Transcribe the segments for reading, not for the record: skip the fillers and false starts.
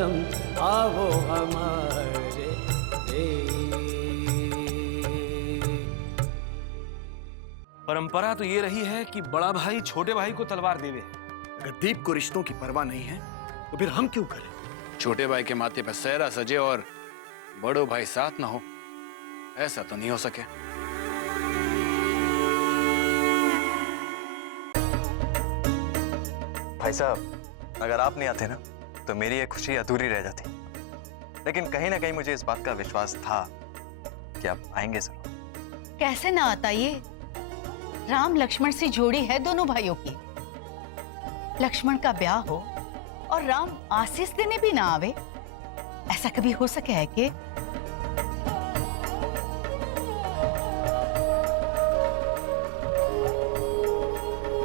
आजम आओ हमारे देश। परंपरा तो ये रही है कि बड़ा भाई छोटे भाई को तलवार देवे। अगर दीप को रिश्तों की परवाह नहीं है तो फिर हम क्यों करें? छोटे भाई के माथे पर सहरा सजे और बड़ो भाई साथ ना हो, ऐसा तो नहीं हो सके। भाई साहब, अगर आप नहीं आते ना तो मेरी ये खुशी अधूरी रह जाती। लेकिन कहीं ना कहीं मुझे इस बात का विश्वास था कि आप आएंगे जरूर। कैसे ना आता ये? राम लक्ष्मण से जोड़ी है दोनों भाइयों की। लक्ष्मण का ब्याह हो और राम आशीष देने भी ना आवे, ऐसा कभी हो सके है कि?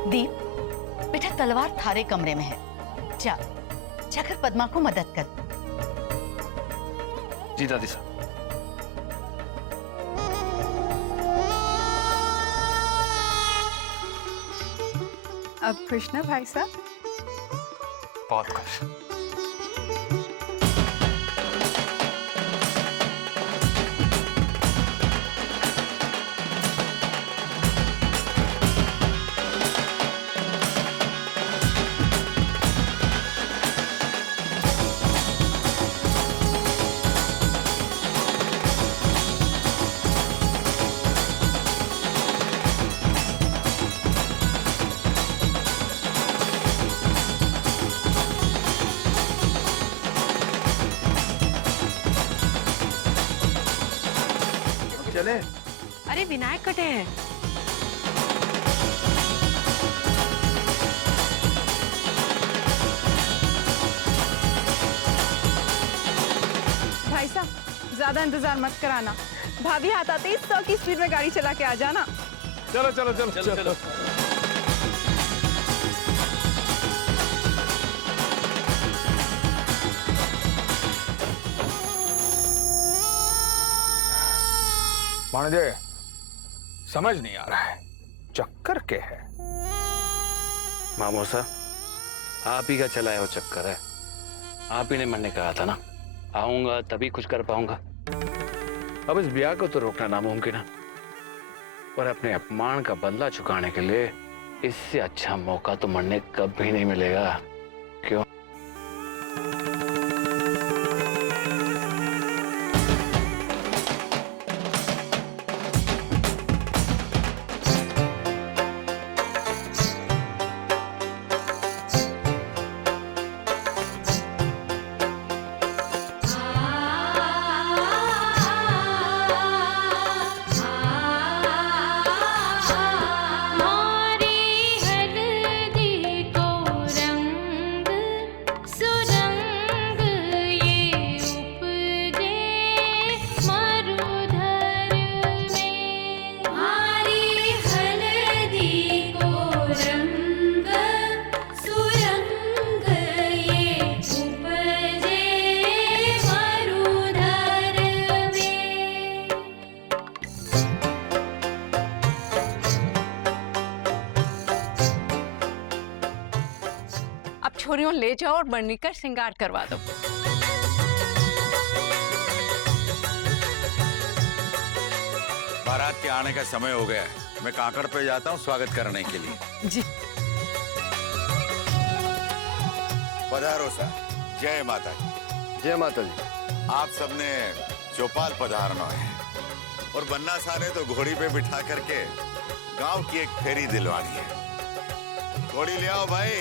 दीप बेटा, तलवार थारे कमरे में है, जाकर पद्मा को मदद कर। जी दादी साहब। अब खुश ना भाई साहब? बहुत खुश। चले? अरे विनायक कटे हैं। भाई साहब, ज्यादा इंतजार मत कराना। भाभी हाथ आते ही 100 की स्पीड में गाड़ी चला के आ जाना। चलो चलो चलो चलो, चलो। भाणजे, समझ नहीं आ रहा है चक्कर क्या है? मामोसा, आप ही का चलाया हो चक्कर है। आप ही ने मैंने कहा था ना, आऊंगा तभी कुछ कर पाऊंगा। अब इस ब्याह को तो रोकना नामुमकिन है, पर अपने अपमान का बदला चुकाने के लिए इससे अच्छा मौका तो मरने कभी नहीं मिलेगा। क्यों? छोरियों ले जाओ और बरनी का श्रृंगार करवा दो। बारात के आने का समय हो गया है, मैं काकड़ पे जाता हूँ स्वागत करने के लिए। जी। पधारो सा। जय माता दी। जय माता दी। आप सबने चौपाल पधारना है और बन्ना सा ने तो घोड़ी पे बिठा करके गांव की एक फेरी दिलवानी है। घोड़ी ले आओ भाई।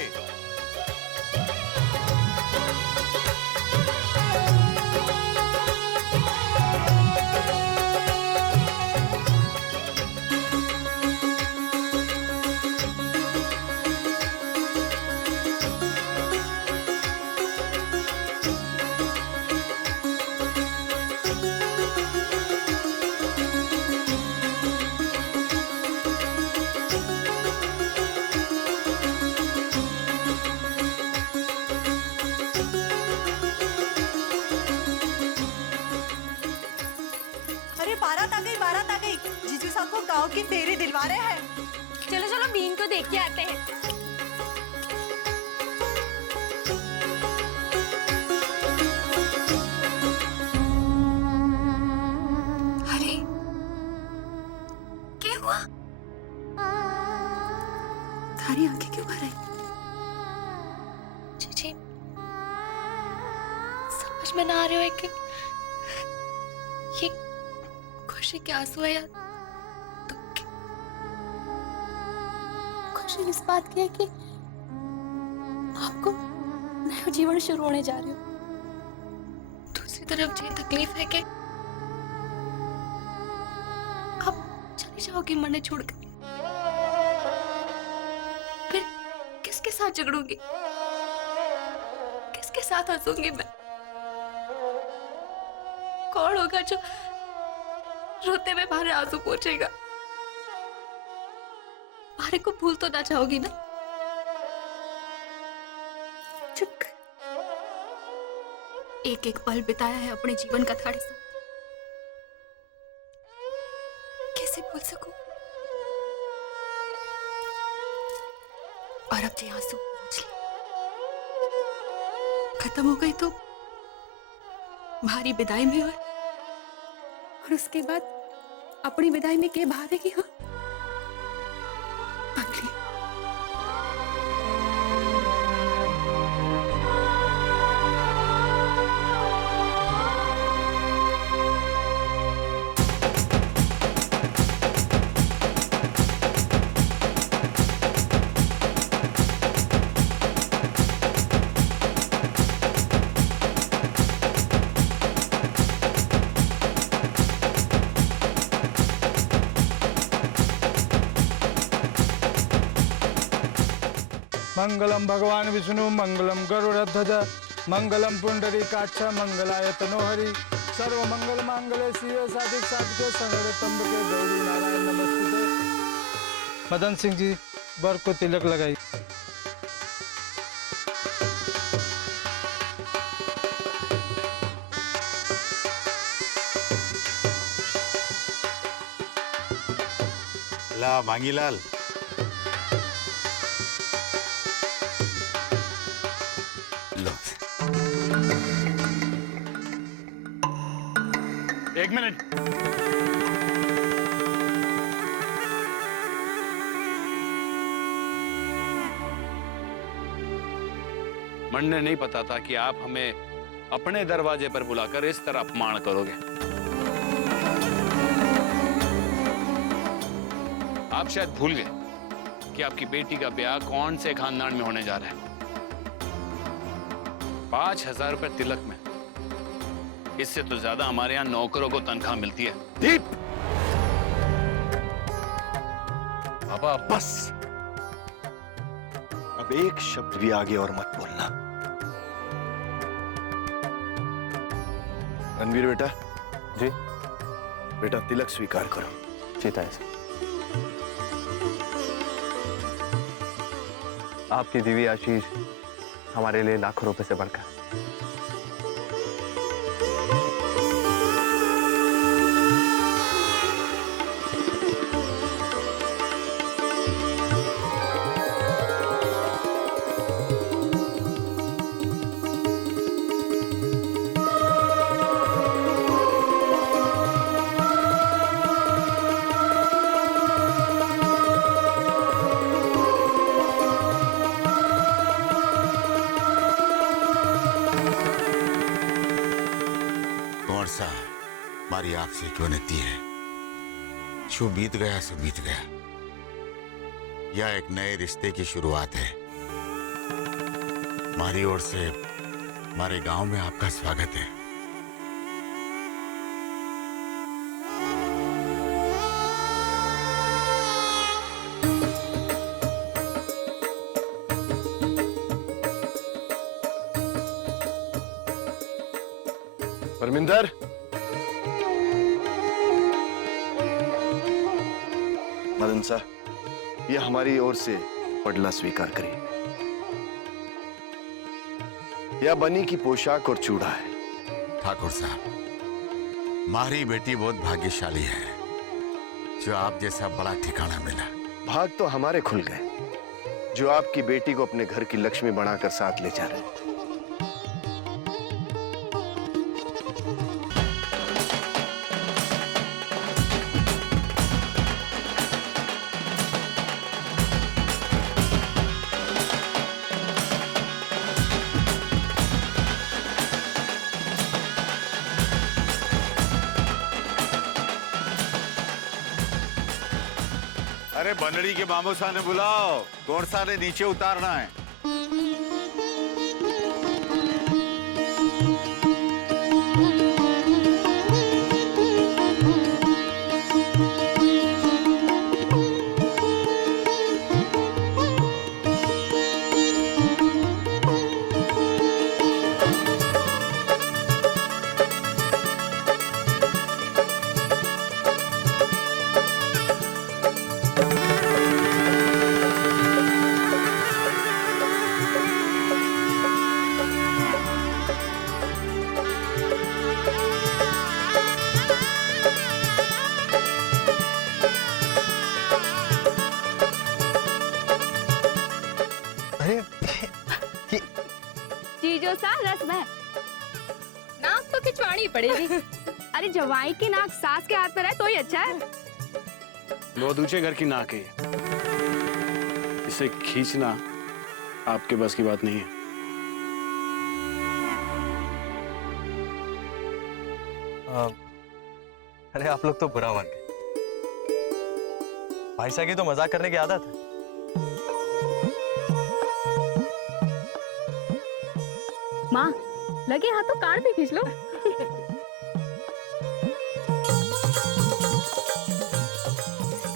बारात आ गई। जीजू साहब को गांव की फेरी दिलवा रहे हैं। चलो चलो बीन को देख के आते हैं। तुम्हारी आंखें क्यों भर आई? जी समझ में ना आ रही हो कि ये खुशी के आंसू है या दुख के? खुशी इस बात की है कि आपको नया जीवन शुरू होने जा रहे हो। दूसरी तरफ ये तकलीफ है कि आप चली जाओगी मरने छोड़कर। फिर किसके साथ झगड़ूंगी, किसके साथ हंसूंगी मैं? कौन होगा जो रोते में बाहर आंसू पोंछेगा? बाहर को भूल तो ना चाहोगी ना? चुप कर। एक एक पल बिताया है अपने जीवन का थाड़े साथ, कैसे भूल सकूं? और अब ये आंसू पोंछ ले, खत्म हो गई तो भारी विदाई में और उसके बाद अपनी विदाई में के भावेगी? हाँ पगली। मंगलम भगवान विष्णु मंगलम गरुड़ध्वज मंगलम पुंडरीकाक्ष मंगलाय तनोहरि सर्व मंगल मांगल्ये शिवे साधिक साधिके शरण्ये त्र्यंबके गौरी नारायण नमस्ते। मदन सिंह जी वर को तिलक लगाई। ला मांगीलाल, लो। एक मिनट। मन ने नहीं पता था कि आप हमें अपने दरवाजे पर बुलाकर इस तरह अपमान करोगे। आप शायद भूल गए कि आपकी बेटी का ब्याह कौन से खानदान में होने जा रहा है। 5,000 रुपए तिलक में, इससे तो ज्यादा हमारे यहाँ नौकरों को तनख्वाह मिलती है। दीप, बाबा बस, अब एक शब्द भी आगे और मत बोलना। रणवीर बेटा। जी बेटा, तिलक स्वीकार करो। जीता है। आपकी दिव्य आशीष हमारे लिए लाखों रुपए से बढ़कर। हमारी आपसे क्यों नियति है, जो बीत गया सो बीत गया। यह एक नए रिश्ते की शुरुआत है। हमारी ओर से हमारे गांव में आपका स्वागत है। परमिंदर, मदन साहब, यह हमारी ओर से पडला स्वीकार करिए। यह बनी की पोशाक और चूड़ा है। ठाकुर साहब, हमारी बेटी बहुत भाग्यशाली है जो आप जैसा बड़ा ठिकाना मिला। भाग तो हमारे खुल गए जो आपकी बेटी को अपने घर की लक्ष्मी बनाकर साथ ले जा रहे हैं। अरे बनड़ी के मामू सा ने बुलाओ, कौन सा ने नीचे उतारना है। अरे जीजो सा रस में नाक तो खिंचवानी पड़ेगी। अरे जवाई की नाक सास के हाथ में रहे तो ही अच्छा है। बहुत ऊंचे घर की नाक है ये। इसे खींचना आपके बस की बात नहीं है। अरे आप लोग तो बुरा मान गए। भाई साहब की तो मजाक करने की आदत है। माँ लगे हाथों कान भी खींच लो।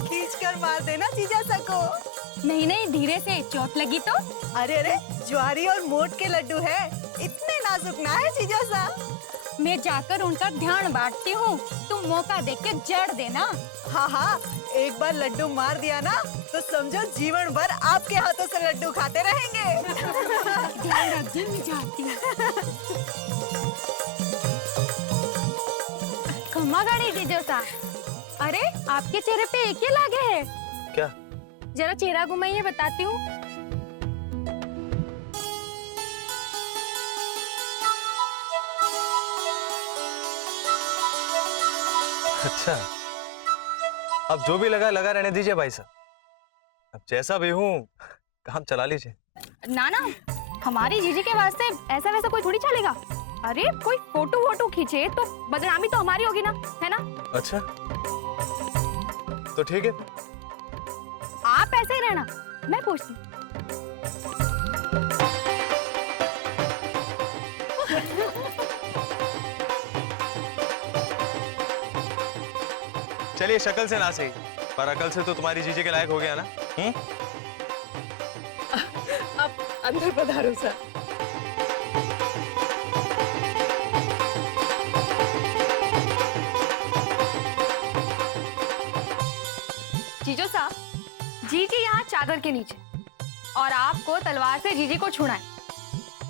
खींच कर मार देना जीजा सको। नहीं नहीं धीरे से, चोट लगी तो। अरे अरे ज्वारी और मोट के लड्डू है, इतने नाजुक ना है जीजा सा। मैं जाकर उनका ध्यान बांटती हूँ, तुम मौका देख के जड़ देना। हाँ हाँ, एक बार लड्डू मार दिया ना तो समझो जीवन भर आपके हाथों से लड्डू खाते रहेंगे। ध्यान रखिए, मैं जाती हूँ। खम्मा गाड़ी जीजो सा। अरे आपके चेहरे पे एक ही लागे है क्या? जरा चेहरा घुमाइए, बताती हूँ। अच्छा, अब जो भी लगा लगा रहने दीजिए भाई साहब। अब जैसा भी हूँ काम चला लीजिए। ना ना, हमारी जीजी के वास्ते ऐसा वैसा कोई थोड़ी चलेगा। अरे कोई फोटो वोटो खींचे तो बदनामी तो हमारी होगी ना, है ना? अच्छा तो ठीक है, आप ऐसे ही रहना, मैं पूछती हूँ। चलिए शक्ल से ना सही पर अकल से तो तुम्हारी जीजे के लायक हो गया ना। अब अंदर पधारो सर। जीजो साहब, जीजी यहाँ चादर के नीचे और आपको तलवार से जीजी को छूना है।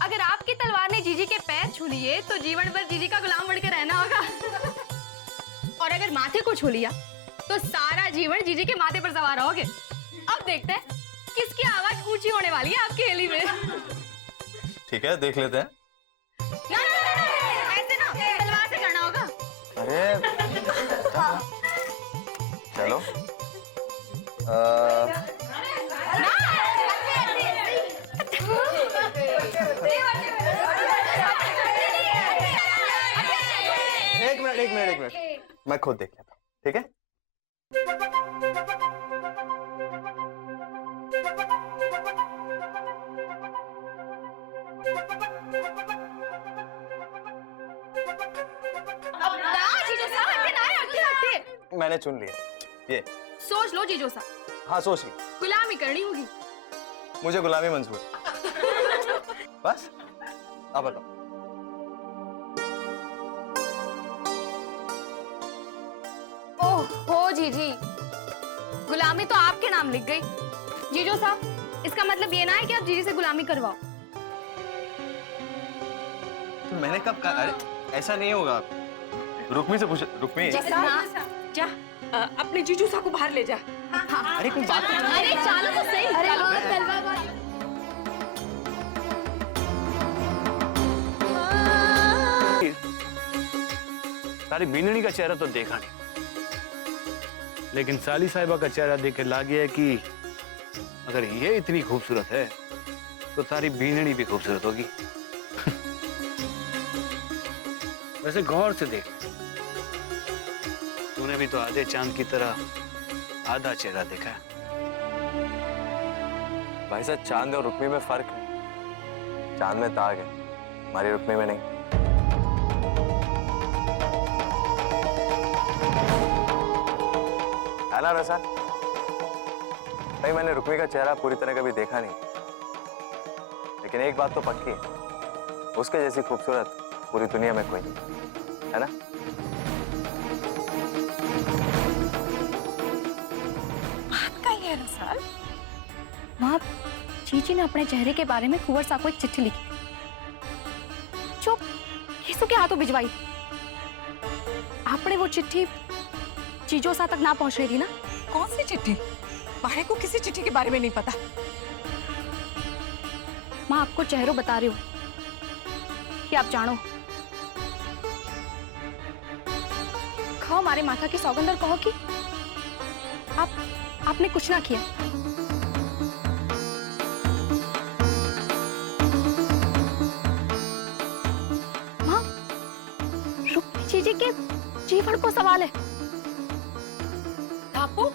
अगर आपकी तलवार ने जीजी के पैर छू लिए तो जीवन भर जीजी का गुलाम बनकर रहना होगा। और अगर माथे को छू लिया तो सारा जीवन जीजी के माथे पर सवार होगे। अब देखते हैं किसकी आवाज ऊंची होने वाली है आपकी हेली में। ठीक है, देख लेते हैं। ना, ऐसे ना, तलवार से करना होगा। अरे चलो एक मिनट मैं खुद देख लेता हूँ, ठीक है? मैंने चुन लिया ये। सोच लो जीजो सा। हाँ सोच ली। गुलामी करनी होगी। मुझे गुलामी मंजूर। बस अब बताओ। ओहो जीजी, गुलामी तो आपके नाम लिख गई। जीजो साहब, इसका मतलब ये ना है कि आप जीजी से गुलामी करवाओ। तो मैंने कब कहा? अरे ऐसा नहीं होगा। रुक्मी से पूछ। रुक्मी जा अपने जीजू सा को बाहर ले जा। अरे कोई बात नहीं। अरे चलो तो सही। अरे सारी बीनड़ी का चेहरा तो देखा नहीं, लेकिन साली साहिबा का चेहरा देख के लग गया है कि अगर ये इतनी खूबसूरत है तो सारी बीनड़ी भी खूबसूरत होगी। वैसे गौर से देख, तूने भी तो आधे चांद की तरह आधा चेहरा देखा है। भाई साहब, चांद और रुक्मी में फर्क है। चांद में दाग है, हमारी रुक्मी में नहीं। है ना रसान? भाई मैंने रुक्मी का चेहरा पूरी तरह कभी देखा नहीं, लेकिन एक बात तो पक्की है, उसके जैसी खूबसूरत पूरी दुनिया में कोई नहीं, है ना? बात का ये है रसाल। माँ, जीजी ने अपने चेहरे के बारे में कुंवर साहब को एक चिट्ठी लिखी थी जो केसु के हाथों भिजवाई थी। आपने वो चिट्ठी जीजो सा तक ना पहुंच रही थी ना? कौन सी चिट्ठी? मारे को किसी चिट्ठी के बारे में नहीं पता। माँ, आपको चेहरों बता रही हूँ कि आप जानो। खाओ हमारे माथा की सौगंध और कहो कि आपने कुछ ना किया। माँ, रुक्मी जीजी के जीवन को सवाल है। बापू,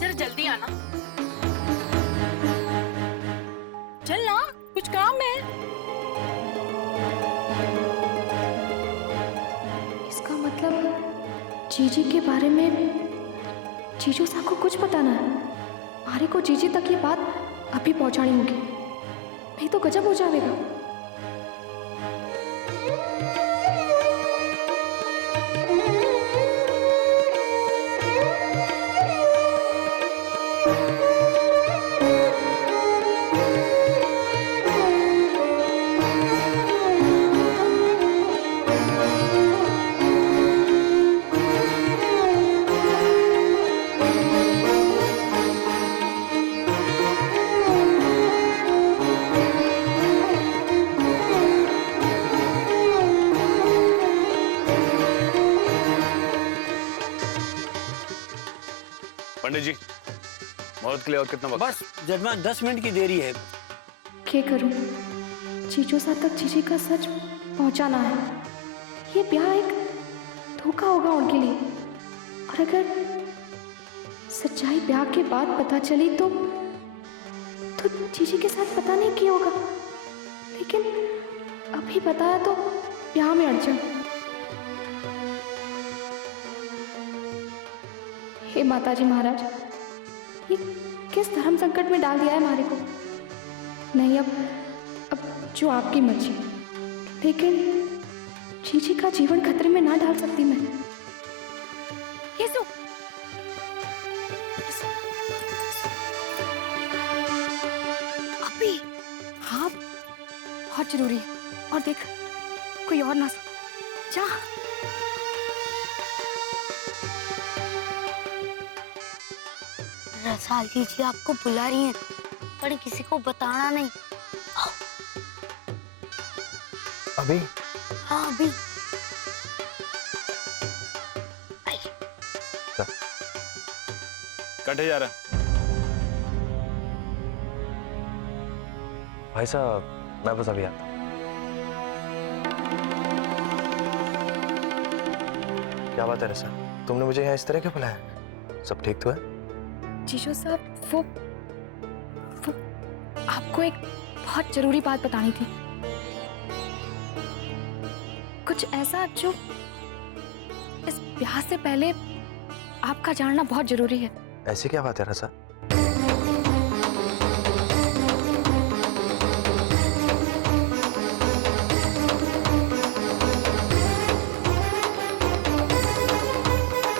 जरा जल्दी आना। चल ना, कुछ काम है। इसका मतलब जीजी के बारे में जीजू सा को कुछ पता ना है। मारे को जीजी तक ये बात अभी पहुंचानी होगी, नहीं तो गजब हो जाएगा। पंडित जी, मुहूर्त के लिए और कितना वक्त? बस जजमान 10 मिनट की देरी है। क्या करूं? जीजू सा तक जीजी का सच पहुंचाना है। ये ब्याह एक धोखा होगा उनके लिए, और अगर सच्चाई ब्याह के बाद पता चली तो जीजी के साथ पता नहीं क्या होगा। लेकिन अभी बताया तो ब्याह में अड़चन। हे माताजी महाराज, ये किस धर्म संकट में डाल दिया है हमारे को। नहीं, अब जो आपकी मर्जी, लेकिन जीजी का जीवन खतरे में ना डाल सकती मैं। केसु, अभी हाँ बहुत जरूरी है। और देख, कोई और ना जा। रसाल जी आपको बुला रही हैं, पर किसी को बताना नहीं। अभी? हाँ अभी। कटे जा रहा। भाई साहब, मैं बस अभी आता। क्या बात है रसा? तुमने मुझे यहाँ इस तरह क्यों बुलाया? सब ठीक तो है? जीजू साहब, वो आपको एक बहुत जरूरी बात बतानी थी। कुछ ऐसा जो इस ब्याह से पहले आपका जानना बहुत जरूरी है। ऐसी क्या बात है रसा?